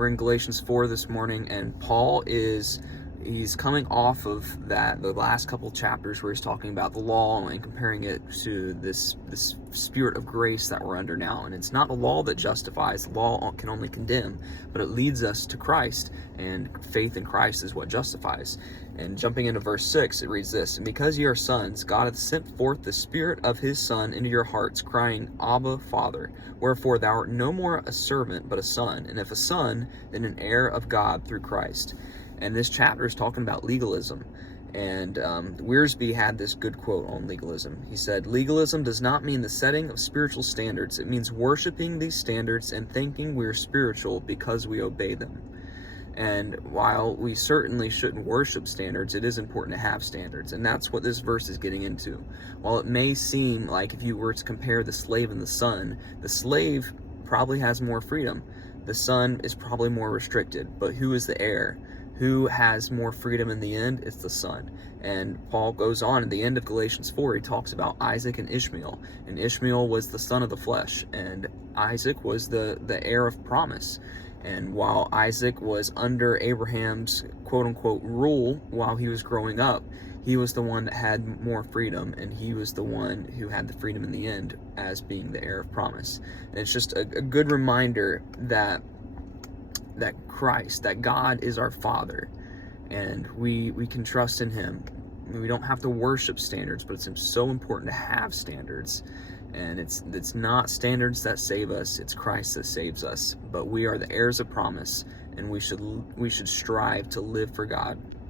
We're in Galatians 4 this morning, and Paul he's coming off of the last couple chapters where he's talking about the law and comparing it to this spirit of grace that we're under now. And it's not the law that justifies. The law can only condemn, but it leads us to Christ, and faith in Christ is what justifies. And jumping into verse 6, it reads this: "And because ye are sons, God hath sent forth the Spirit of his Son into your hearts, crying, Abba, Father. Wherefore thou art no more a servant, but a son. And if a son, then an heir of God through Christ." And this chapter is talking about legalism. And Wiersbe had this good quote on legalism. He said, "Legalism does not mean the setting of spiritual standards. It means worshiping these standards and thinking we're spiritual because we obey them." And while we certainly shouldn't worship standards, it is important to have standards. And that's what this verse is getting into. While it may seem like, if you were to compare the slave and the son, the slave probably has more freedom. The son is probably more restricted. But who is the heir? Who has more freedom in the end? It's the son. And Paul goes on at the end of Galatians 4, he talks about Isaac and Ishmael. And Ishmael was the son of the flesh, and Isaac was the heir of promise. And while Isaac was under Abraham's quote-unquote rule while he was growing up, he was the one that had more freedom, and he was the one who had the freedom in the end as being the heir of promise. And it's just a good reminder that Christ, that God is our Father, and we can trust in him. We don't have to worship standards, but it's so important to have standards. And it's not standards that save us, it's Christ that saves us. But we are the heirs of promise, and we should strive to live for God.